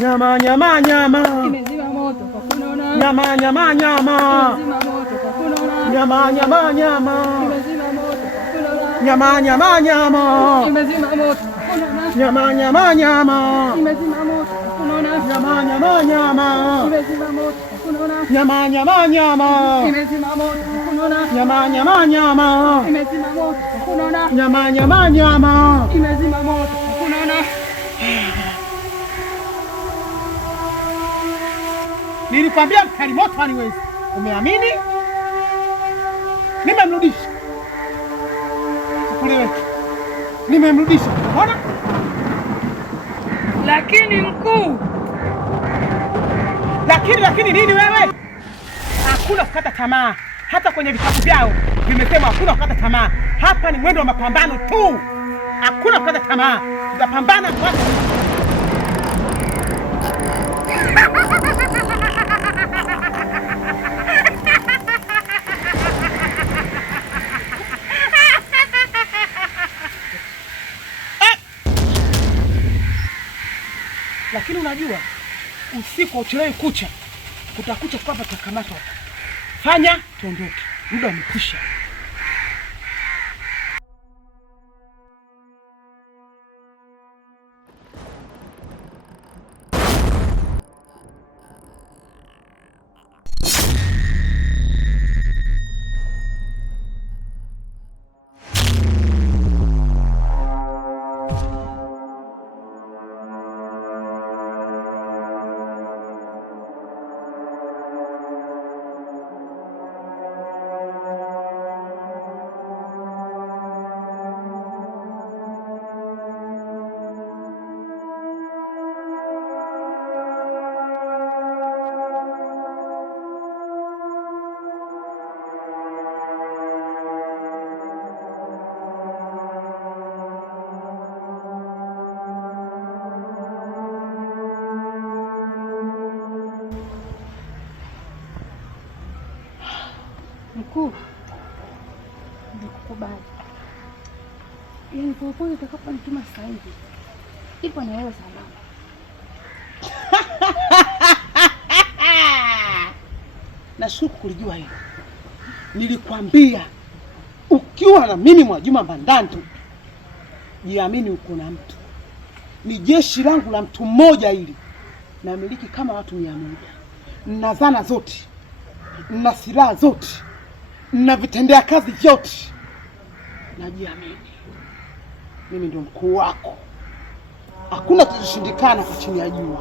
Nyama nyama nyama imezima moto kwa kunona. Nyama nyama nyama imezima moto kwa kunona. Nyama nyama nyama imezima moto kwa kunona. Nyama nyama nyama imezima moto kwa kunona. Nyama nyama nyama imezima moto kwa kunona. Nyama nyama nyama imezima moto kwa kunona. Nyama nyama nyama imezima moto kwa kunona. Nyama nyama nyama imezima moto kwa kunona. Nyama nyama nyama imezima moto kwa kunona. Nilikwambia mkali moto haniwezi. Umeamini? Nimemrudisha. Kule wetu. Nimemrudisha. Unaona? Lakini mkuu. Lakini nini wewe? Hakuna kukata tamaa. Hata kwenye vitabu vyao vimesema hakuna kukata tamaa. Hapa ni mwendo wa mapambano tu. Hakuna kukata tamaa. Tutapambana mpaka lakini unajua usiku uchelewe kucha, kutakucha kwamba tutakamatwa. Fanya tuondoke, muda umekwisha. Mkuu, nikukubali. Yaani popote utakaponituma sasa hivi, ipo na wewe salama. Nashukuru kulijua hilo. Nilikwambia ukiwa na mimi Mwajuma Mbandantu, jiamini uko na mtu. Ni jeshi langu la mtu mmoja hili. Namiliki kama watu 100. Nina zana zote. Nina silaha zote. Nina vitendea kazi vyote. Najiamini. Mimi ndio mkuu wako. Hakuna kilichoshindikana kwa chini ya jua.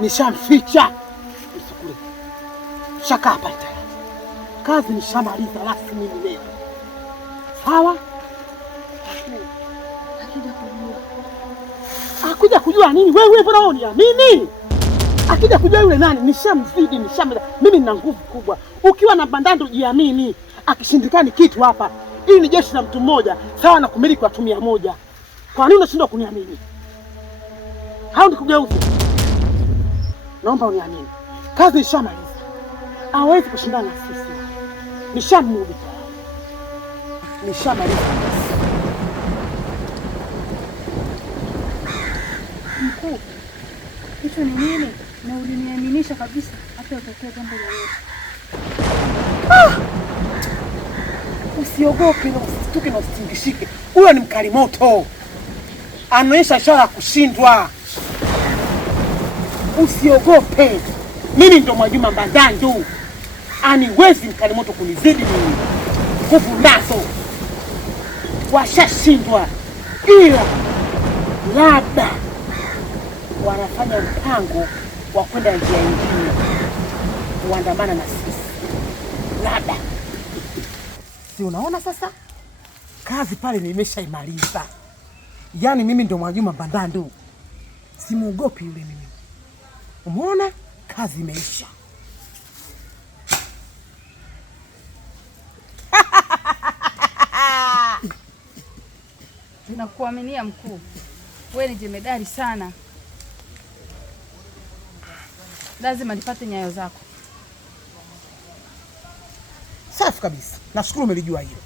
Nishamficha msukule. Shaka hapa tayari. Kazi nishamaliza rasmi leo. Sawa? Akija kujua nini? Wewe mbona uniamini? Akija kujua yule nani? Nishamzidi, mimi nina nguvu kubwa. Ukiwa na bandando jiamini. Akishindikani kitu hapa. Hii ni jeshi la mtu mmoja, sawa na kumiliki watu 100. Kwa nini unashindwa kuniamini? Hao ni kugeuza. Naomba uniamini. Kazi nishamaliza. Hawezi kushindana na sisi. Nishamudi. Nishamaliza. Mkuu, hicho ni nini? Na uliniaminisha kabisa hata utokea jambo lolote. Usiogope na usituke na usitingishike. Huyo ni mkali moto. Anaonyesha ishara ya kushindwa. Usiogope. Mimi ndo Mwajuma Mbandandu. Aniwezi mkali moto kunizidi mimi. Nguvu nazo. Washashindwa. Ila labda wanafanya mpango wa kwenda njia nyingine kuandamana na sisi. Labda. Si unaona sasa? Kazi pale nimeshaimaliza. Yaani mimi ndo Mwajuma Mbandandu. Simuogopi yule mimi. Umeona? Kazi imeisha. Ninakuaminia mkuu. Wewe ni jemedari sana. Lazima nipate nyayo zako. Safi kabisa. Nashukuru umelijua hilo.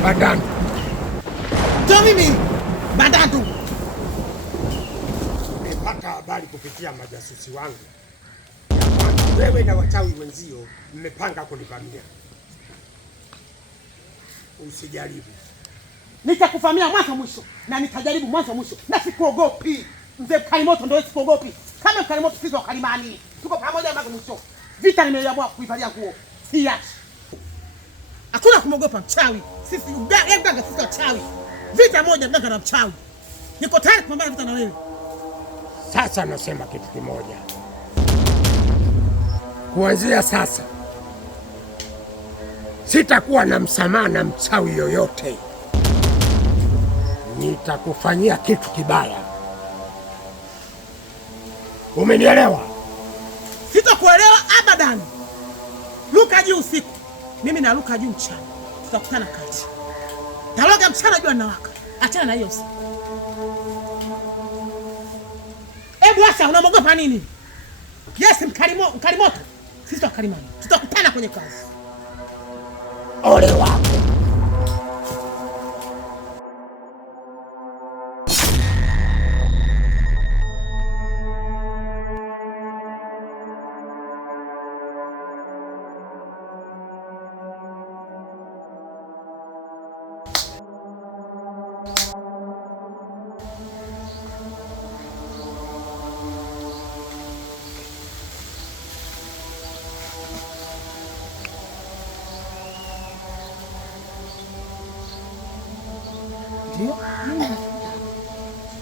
Mbandandu. Ndio mimi Mbandandu. Nimepata habari kupitia majasusi wangu kwamba wewe na wachawi wenzio mmepanga kunivamia. Usijaribu. Nitakuvamia mwanzo mwisho na nitajaribu mwanzo mwisho na sikuogopi. Mzee Kalimoto ndio sikuogopi. Kama Kalimoto sisi wakalimani. Tuko pamoja mpaka mwisho. Vita nimeamua kuivalia nguo. Siachi. Hakuna kumogopa mchawi. Sisi mganga sisi wachawi. Vita moja mganga na mchawi. Niko tayari kupambana vita na wewe. Sasa nasema kitu kimoja. Kuanzia sasa sitakuwa na msamaha na mchawi yoyote. Nitakufanyia kitu kibaya. Umenielewa? Sitakuelewa abadan. Luka juu usiku. Mimi na Luka juu mchana. Tutakutana kati. Taloga mchana jua nawaka. Achana na hiyo usiku. Acha, unamogopa nini? Yes, Mkalimoto. Sisi wakalimani. Tutakutana kwenye kazi. Ole wako.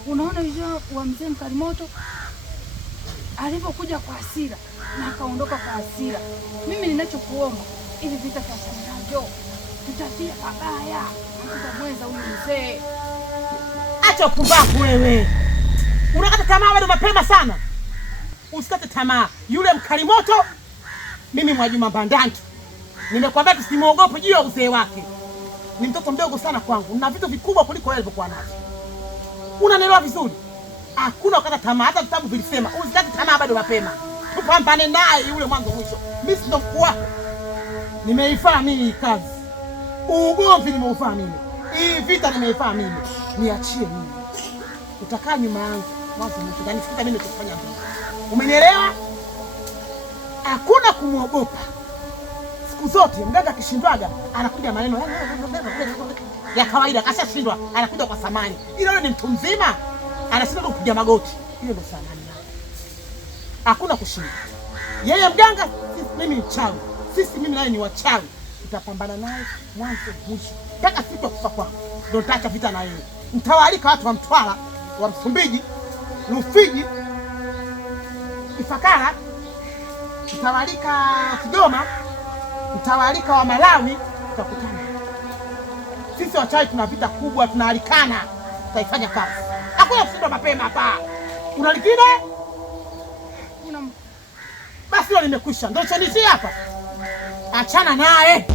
Unaona hiyo wa mzee Mkalimoto alipokuja kwa hasira na akaondoka kwa hasira. Mimi ninachokuomba ili vita vya Sanjo tutafia babaya tutamweza huyu mzee. Acha upumbavu wewe. Unakata tamaa bado mapema sana. Usikate tamaa. Yule Mkalimoto mimi Mwajuma Mbandantu. Nimekwambia tusimuogope juu ya uzee wake. Ni mtoto mdogo sana kwangu. Na vitu vikubwa kuliko yeye alivyokuwa navyo. Unanielewa vizuri? Hakuna kukata tamaa. Hata vitabu vilisema usikate tamaa bado mapema. Tupambane naye yule mwanzo mwisho. Mimi ndo mkuu wako. Nimeifanya mimi kazi. Ugomvi nimeufanya mimi. Hii vita nimeifanya mimi. Niachie mimi. Utakaa nyuma yangu mwanzo mwisho. Yaani sikuta mimi tukufanya mbele. Umenielewa? Hakuna kumuogopa. Siku zote mganga akishindwaga anakuja maneno ya kawaida. Kashashindwa anakuja kwa samani. Ila yule ni mtu mzima anashindwa kupiga magoti. Hiyo ndio samani yake. Hakuna kushinda. Yeye mganga, mimi mchawi. Sisi mimi naye ni wachawi. Tutapambana naye mwanzo mwisho. Mpaka siku ya kufa kwako. Ndio tutaacha vita na yeye. Mtawalika watu wa Mtwara, wa Msumbiji, Rufiji, Ifakara, mtawalika Kigoma, mtawalika wa Malawi, tutakutana. Sisi wachawi tuna vita kubwa, tunaalikana. Tutaifanya kazi. Hakuna kushinda mapema hapa. Una lingine? Basi hilo limekwisha. Ndio chanisi hapa. Achana naye.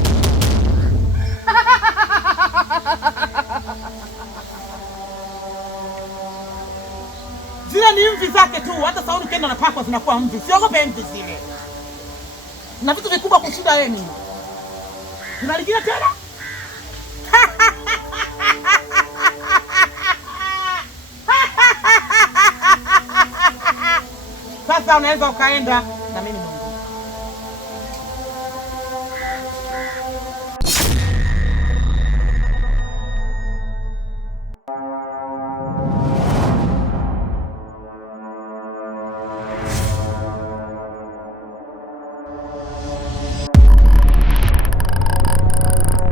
Zile ni mvi zake tu. Hata Sauli kenda na pakwa zinakuwa mvi. Siogope mvi zile. Na vitu vikubwa kushinda yeye mimi. Una lingine tena? Sasa unaweza ukaenda na mimi.